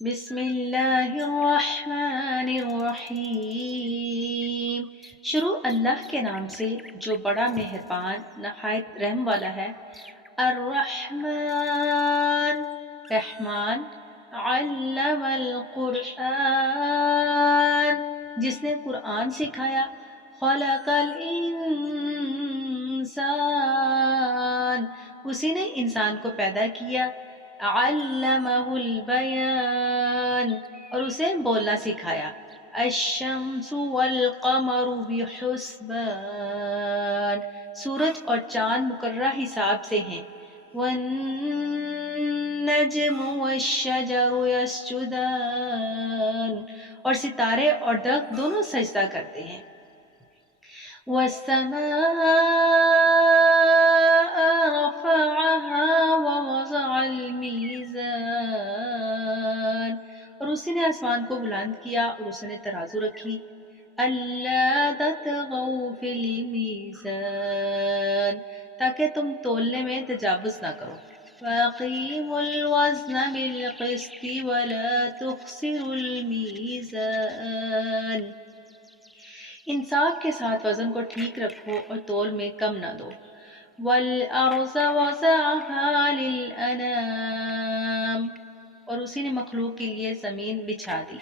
بسم اللہ الرحمن الرحیم۔ شروع اللہ کے نام سے جو بڑا مہربان نہایت رحم والا ہے۔ الرحمن رحمان، علم القرآن جس نے قرآن سکھایا، خلق الانسان اسی نے انسان کو پیدا کیا، علمہ البیان اور اسے بولنا سکھایا، الشمس والقمر بحسبان سورج اور چاند مقررہ حساب سے ہیں، والنجم والشجر یسجدان اور ستارے اور درخت دونوں سجدہ کرتے ہیں، والسماء رفعها ووضع الميزان اور اسی نے آسمان کو بلند کیا اور اسی نے ترازو رکھی، اللہ تطغوا فی المیزان تاکہ تم تولنے میں تجاوز نہ کرو، وَأَقِیمُوا الْوَزْنَ بِالْقِسْطِ وَلَا تُخْسِرُوا الْمِیزَانَ انصاف کے ساتھ وزن کو ٹھیک رکھو اور تول میں کم نہ دو، وَالْأَرْضَ وَضَعَهَا لِلْأَنَامِ اور اسی نے مخلوق کے لیے زمین بچھا دی،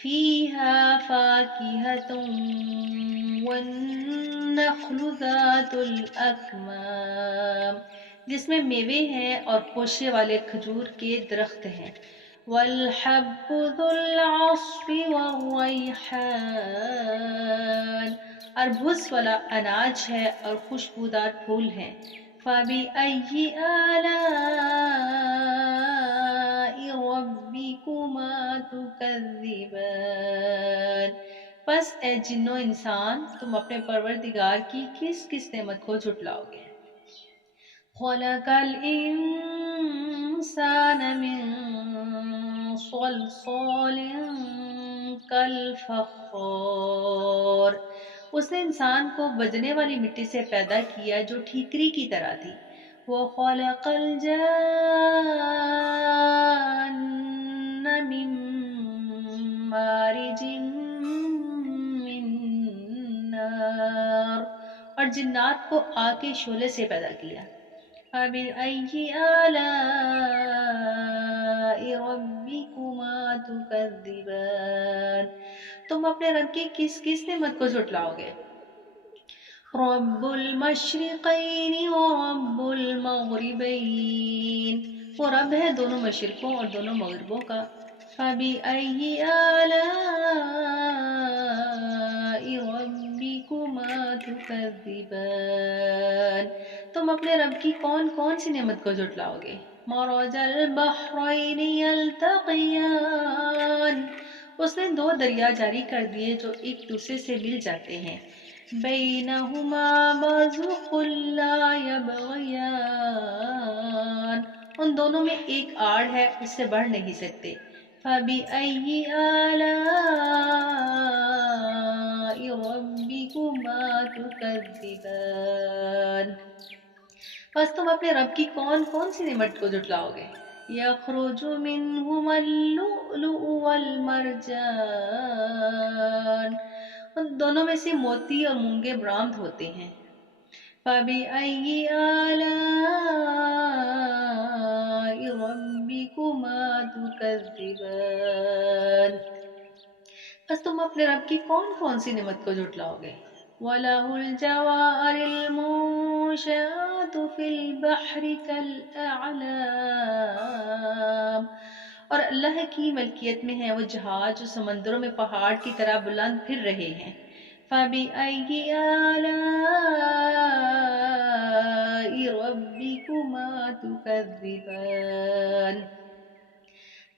فِيهَا فَاكِهَةٌ وَالنَّخْلُ ذَاتُ الْأَكْمَامِ جس میں میوے ہیں اور خوشے والے کھجور کے درخت ہیں، والحب ذو العصف والریحان اور بھس والا اناج ہے اور خوشبودار پھول ہیں، فَبِأَيِّ آلاء رَبِّكُمَا تُكَذِّبَانِ پس اے جن و انسان تم اپنے پروردگار کی کس کس نعمت کو جھٹلاؤ گے، خلق الانسان من صلصال کالفخار اس نے انسان کو بجنے والی مٹی سے پیدا کیا جو ٹھیکری کی طرح تھی، وَخَلَقَ الْجَانَّ مِن مَارِجٍ مِّن نَار اور جنات کو آگ کے شعلے سے پیدا کیا، فَبِأَيِّ آلَاءِ رَبِّكُمَا تُكَذِّبَانِ تم اپنے رب کی کس کس نعمت کو جھٹلاؤ گے، رب المشرقین ورب المغربین وہ رب ہے دونوں مشرقوں اور دونوں مغربوں کا، فَبِأَيِّ آلَاءِ رَبِّكُمَا تُكَذِّبَانِ تم اپنے رب کی کون کون سی نعمت کو جھٹلاؤ گے، مرج البحرین یلتقیان اس نے دو دریا جاری کر دیے جو ایک دوسرے سے مل جاتے ہیں، بینہما برزخ لا یبغیان ان دونوں میں ایک آڑ ہے اس سے بڑھ نہیں سکتے، فَبِأَيِّ آلَاءِ رَبِّكُمَا تُكَذِّبَانِ بس تم اپنے رب کی کون کون سی نعمت کو جھٹلاؤ گے، یخرج منہما اللؤلؤ والمرجان ان دونوں میں سے موتی اور مونگے برآمد ہوتے ہیں، فَبِأَيِّ آلَاءِ رَبِّكُمَا تُكَذِّبَانِ بس تم اپنے رب کی کون کون سی نعمت کو جھٹلاؤ گے، وَلَهُ الْجَوَارِ الْمُنشَآتُ فِي الْبَحْرِ كَالْأَعْلَامِ اور اللہ کی ملکیت میں ہے وہ جہاز جو سمندروں میں پہاڑ کی طرح بلند پھر رہے ہیں، فَبِأَيِّ آلَاءِ رَبِّكُمَا تُكَذِّبَانِ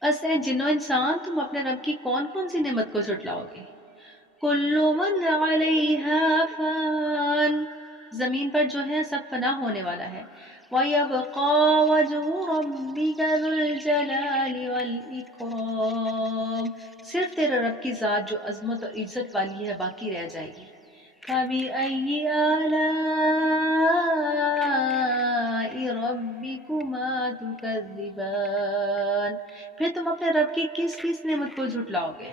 بس اے جن و انسان تم اپنے رب کی کون کون سی نعمت کو جھٹلاؤ گے، کل من علیہا فان زمین پر جو ہے سب فنا ہونے والا ہے، وَيَبْقَى وَجْهُ رَبِّكَ ذُو الْجَلَالِ وَالْإِكْرَامِ صرف تیرے رب کی ذات جو عظمت اور عزت والی ہے باقی رہ جائے گی، فَبِأَيِّ آلَاءِ ربكما تكذبان، پھر تم اپنے رب کی کس کس نعمت کو جھٹلاؤ گے؟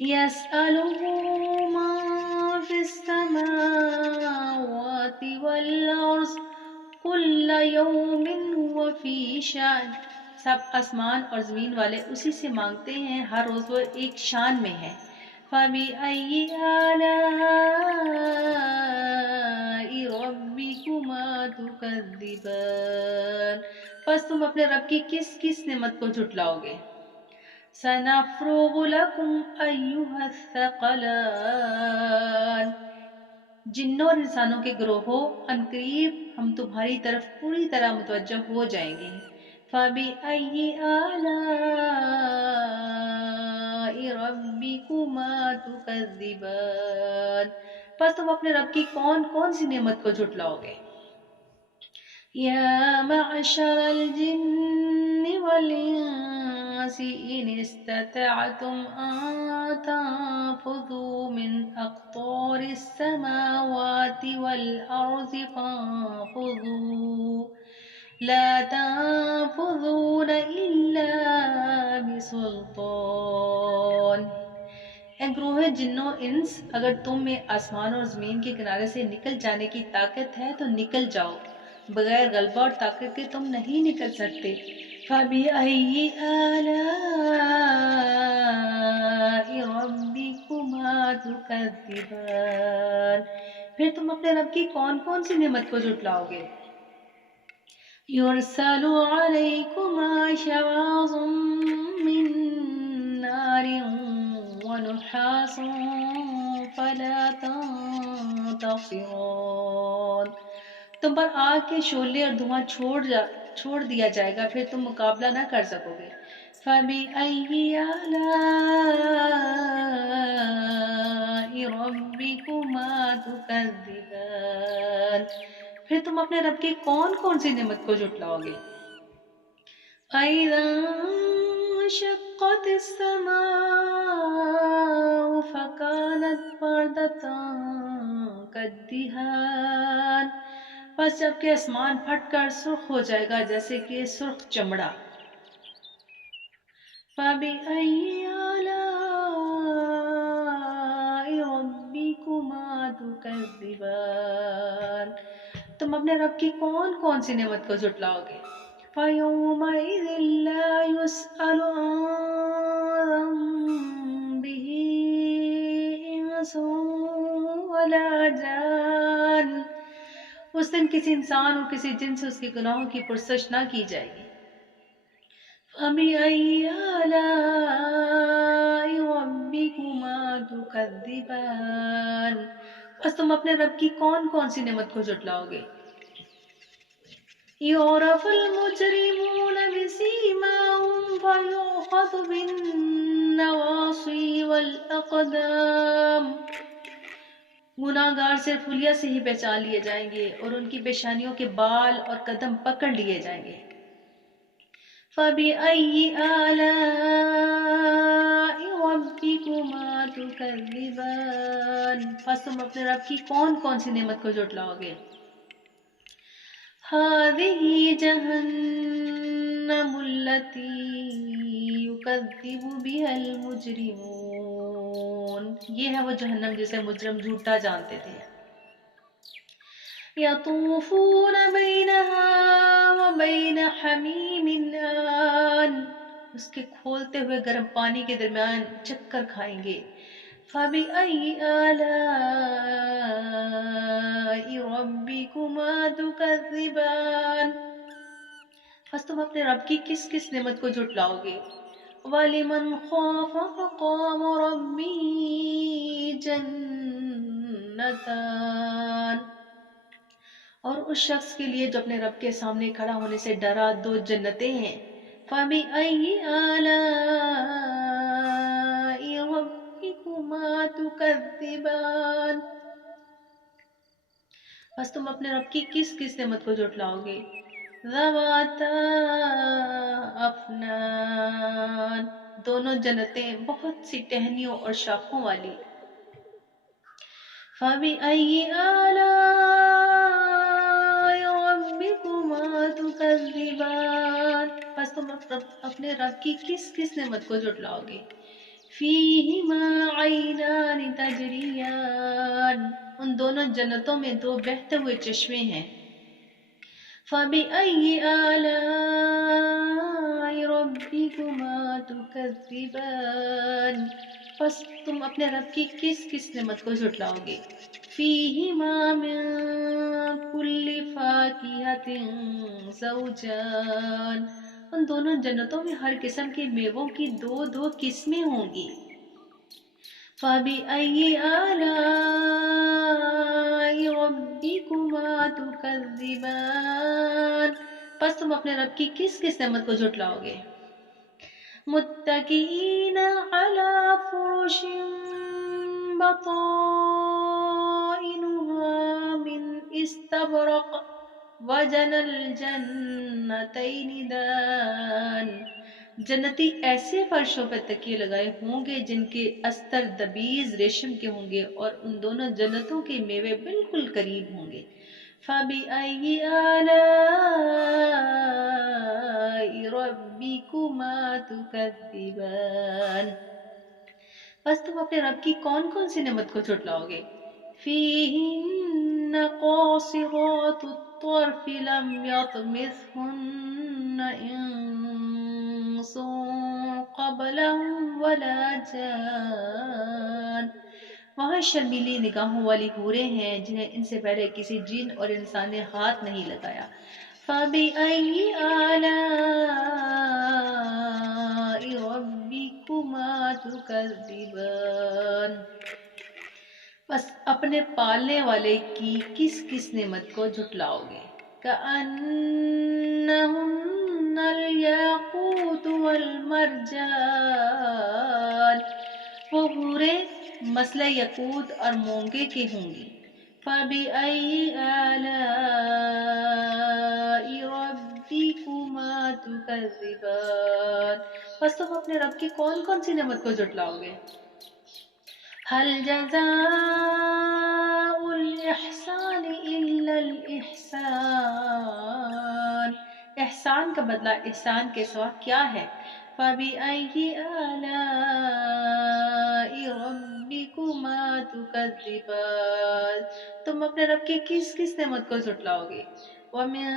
يسأله من في السماوات والأرض كل يوم هو في شأن، سب آسمان اور زمین والے اسی سے مانگتے ہیں، ہر روز وہ ایک شان میں ہے۔ فَبِأَيِّ آلَاءِ رَبِّكُمَا تُكَذِّبَانِ، پس تم اپنے رب کی کس کس نعمت کو جھٹلاؤ گے؟ سَنَفْرُغُ لَكُمْ أَيُّهَا الثَّقَلَانِ، جنوں اور انسانوں کے گروہوں، عنقریب ہم تمہاری طرف پوری طرح متوجہ ہو جائیں گے۔ فَبِأَيِّ آلَاءِ رَبِّكُمَا تُكَذِّبَانِ، پس تم اپنے رب کی کون کون سی نعمت کو جھٹلاؤ گے؟ يا معشر الجن والإنس إن استطعتم أن تنفذوا من أقطار السماوات والأرض فانفذوا لا تنفذون إلا بسلطان۔ اے گروہ جنوں انس، اگر تم میں آسمان اور زمین کے کنارے سے نکل جانے کی طاقت ہے تو نکل جاؤ، بغیر غلبہ اور طاقت کے تم نہیں نکل سکتے۔ فَبِأَيِّ آلَاءِ رَبِّكُمَا تُكَذِّبَانِ، پھر تم اپنے رب کی کون کون سی نعمت کو جھٹلاؤ گے؟ يُرْسَلُ عَلَيْكُمَا شَوَاظٌ مِّن نَّارٍ وَنُحَاسٌ فَلَا تَنتَصِرَانِ، تم پر آگ کے شعلے اور دھواں چھوڑ دیا جائے گا، پھر تم مقابلہ نہ کر سکو گے۔ فَبِأَيِّ آلَاءِ رَبِّكُمَا تُكَذِّبَانِ، پھر تم اپنے رب کی کون کون سی نعمت کو جھٹلاؤ گے؟ فَإِذَا انشَقَّتِ السَّمَاءُ فَكَانَتْ وَرْدَةً كَالدِّهَانِ، بس جب کہ آسمان پھٹ کر سرخ ہو جائے گا جیسے کہ سرخ چمڑا۔ فَبِأَيِّ آلَاءِ رَبِّكُمَا تُكَذِّبَانِ، تم اپنے رب کی کون کون سی نعمت کو جھٹلاؤ گے؟ فَيَوْمَئِذٍ لَا يُسْأَلُ عَن ذَنبِهِ إِنسٌ وَلَا جَانٌ، اس دن کسی انسان اور کسی جن سے اس کے گناہوں کی پرسش نہ کی جائے گی۔ فَبِأَيِّ آلَاءِ رَبِّكُمَا تُكَذِّبَانِ، بس تم اپنے رب کی کون کون سی نعمت کو جھٹلاؤ گے؟ يُعْرَفُ الْمُجْرِمُونَ بِسِيمَاهُمْ فَيُؤْخَذُ بِالنَّوَاصِي وَالْأَقْدَامِ، گناہ گار صرف حلیہ سے ہی پہچان لیے جائیں گے اور ان کی پیشانیوں کے بال اور قدم پکڑ لیے جائیں گے۔ فَبِأَيِّ آلَاءِ رَبِّكُمَا تُكَذِّبَانِ، پس تم اپنے رب کی کون کون سی نعمت کو جھٹلاؤ گے؟ هَٰذِهِ جَهَنَّمُ الَّتِي يُكَذِّبُ بِهَا الْمُجْرِمُونَ، یہ ہے وہ جہنم جسے مجرم جھوٹا جانتے تھے۔ يَطُوفُونَ بَيْنَهَا وَبَيْنَ حَمِيمٍ آنٍ، اس کے کھولتے ہوئے گرم پانی کے درمیان چکر کھائیں گے۔ فَبِأَيِّ آلَاءِ رَبِّكُمَا تُكَذِّبَانِ، بس تم اپنے رب کی کس کس نعمت کو جھٹلاؤ گے؟ وَلِمَنْ خَافَ مَقَامَ رَبِّهِ جَنَّتَانِ، اور اس شخص کے لیے جو اپنے رب کے سامنے کھڑا ہونے سے ڈرا، دو جنتیں ہیں۔ فَبِأَيِّ آلَاءِ رَبِّكُمَا تُكَذِّبَانِ، بس تم اپنے رب کی کس کس نعمت کو جھٹلاؤ گے؟ ذَوَاتَا أَفْنَانٍ، دونوں جنتیں بہت سی ٹہنیوں اور شاخوں والی۔ فَبِأَيِّ آلَاءِ تکذبان، پس تم اپنے رب کی کس کس نعمت کو جھٹلاؤ گے؟ فیہما عینان تجریان، ان دونوں جنتوں میں دو بہتے ہوئے چشمے ہیں۔ فَبِأَيِّ آلَاءِ رَبِّكُمَا تُكَذِّبَانِ، پس تم اپنے رب کی کس کس نعمت کو جھٹلاؤ گے؟ فِيهِمَا مِن كُلِّ فَاكِهَةٍ زَوْجَانِ، ان دونوں جنتوں میں ہر قسم کے میووں کی دو دو قسمیں ہوں گی۔ فَبِأَيِّ آلَاءِ رَبِّكُمَا تُكَذِّبَانِ، پس تم اپنے رب کی کس کس نعمت کو جھٹلاؤ گے؟ مُتَّكِئِينَ عَلَى فُرُشٍ بَطَائِنُهَا مِنْ اسْتَبْرَقٍ وَجَنَى الْجَنَّتَيْنِ دَانٍ، جنتی ایسے فرشوں پر تکیے لگائے ہوں گے جن کے استر دبیز ریشم کے ہوں گے اور ان دونوں جنتوں کے میوے بالکل قریب ہوں گے۔ فَبِأَيِّ آلَاءِ رَبِّكُمَا تُكَذِّبَانِ، بس تم اپنے رب کی کون کون سی نعمت کو جھٹلاؤ گے؟ فِيهِنَّ قَاصِرَاتُ الطَّرْفِ لَمْ يَطْمِثْهُنَّ إِنسٌ قَبْلَهُمْ وَلَا جَانٌ، وہاں شرمیلی نگاہوں والی حوریں ہیں جنہیں ان سے پہلے کسی جن اور انسان نے ہاتھ نہیں لگایا۔ فَبِأَيِّ آلَاءِ رَبِّكُمَا تُكَذِّبَانِ، بس اپنے پالنے والے کی کس کس نعمت کو جھٹلاؤ گے؟ كَأَنَّهُنَّ الْيَاقُوتُ وَالْمَرْجَانُ، وہ حوریں مثل یاقوت اور مونگے کی ہوں گی۔ فَبِأَيِّ آلَاءِ رَبِّكُمَا تُكَذِّبَانِ، بس تم اپنے رب کی کون کون سی نعمت کو جھٹلاؤ گے؟ هَلْ جَزَاءُ الْإِحْسَانِ إِلَّا الْإِحْسَانُ، احسان کا بدلہ احسان کے سوا کیا ہے؟ فَبِأَيِّ آلَاءِ رَبِّكُمَا تُكَذِّبَانِ، تم اپنے رب کی کس کس نعمت کو جھٹلاؤ گے؟ وَمِن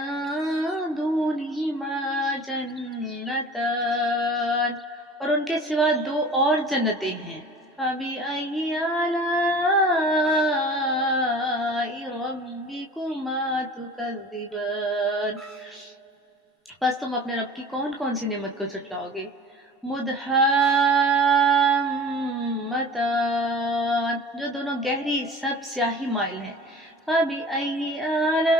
دُونِهِمَا جَنَّتَانِ، اور ان کے سوا دو اور جنتیں ہیں۔ فَبِأَيِّ آلَاءِ رَبِّكُمَا تُكَذِّبَانِ، بس تم اپنے رب کی کون کون سی نعمت کو جھٹلاؤ گے؟ مُدْحَامَّتَانِ، جو دونوں گہری سب سیاہی مائل ہیں۔ فَبِأَيِّ آلَاءِ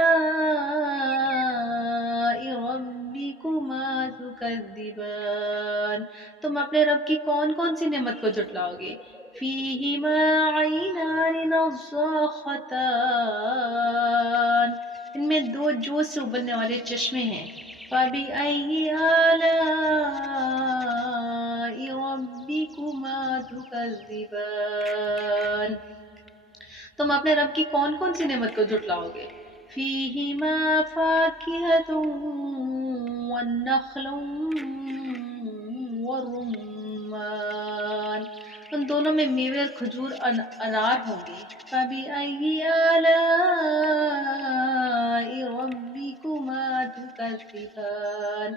رَبِّكُمَا تُكَذِّبَانِ، تم اپنے رب کی کون کون سی نعمت کو جھٹلاؤ گے؟ فِيهِمَا عَيْنَانِ نَضَّاخَتَانِ، ان میں دو جوش سے ابلنے والے چشمے ہیں۔ فَبِأَيِّ آلَاءِ رَبِّكُمَا تُكَذِّبَانِ، تم اپنے رب کی کون کون سی نعمت کو جھٹلاؤ گے؟ فِيهِمَا فَاكِهَةٌ وَالنَّخْلٌ وَالرُّمَّانُ، ان دونوں میں میوے اور کھجور اور انار ہوں گے۔ فَبِأَيِّ آلَاءِ رَبِّكُمَا تُكَذِّبَانِ،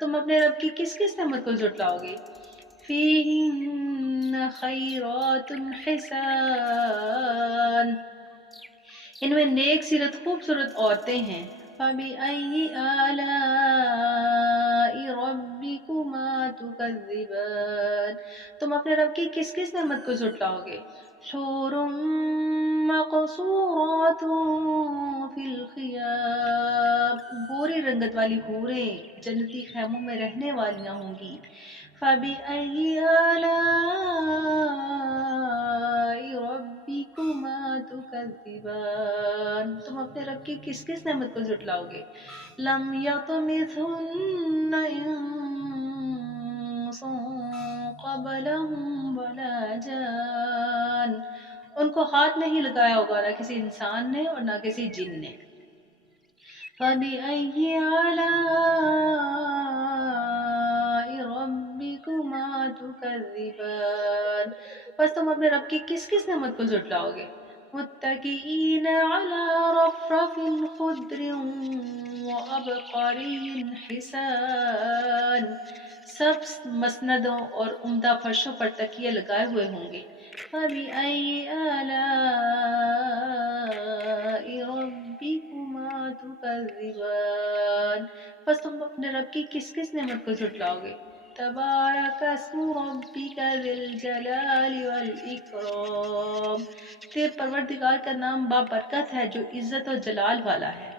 تم اپنے رب کی کس کس نعمت کو جھٹلاؤ گے؟ فِيهِنَّ خَيْرَاتٌ حِسَانٌ، ان میں نیک سیرت خوبصورت عورتیں ہیں۔ فَبِأَيِّ آلَاءِ رَبِّكُمَا تُكَذِّبَانِ، تم اپنے رب کی کس کس نعمت کو جھٹلاؤ گے؟ حُورٌ مَقْصُورَاتٌ فِي الْخِيَامِ، گوری رنگت والی حوریں جنتی خیموں میں رہنے والیاں ہوں گی۔ فَبِأَيِّ آلَاءِ رَبِّكُمَا تُكَذِّبَانِ، تم اپنے رب کی کس کس نعمت کو جھٹلاؤ گے؟ لَمْ يَطْمِثْهُنَّ إِنسٌ قَبْلَهُمْ وَلَا جَانٌ، ان کو ہاتھ نہیں لگایا ہوگا نہ کسی انسان نے اور نہ کسی جن نے۔ فَبِأَيِّ آلَاءِ رَبِّكُمَا تُكَذِّبَانِ، بس تم اپنے رب کی کس کس نعمت کو جھٹلاؤ گے؟ متکئین علی رفرف خضر وعبقری حسان، سب مسندوں اور عمدہ فرشوں پر تکیے لگائے ہوئے ہوں گے۔ فَبِأَيِّ آلَاءِ رَبِّكُمَا تُكَذِّبَانِ، بس تم اپنے رب کی کس کس نعمت کو جھٹلاؤ گے؟ تبارک اسم ربک ذی الجلال والاکرام، تیرے پروردگار کا نام بابرکت ہے جو عزت و جلال والا ہے۔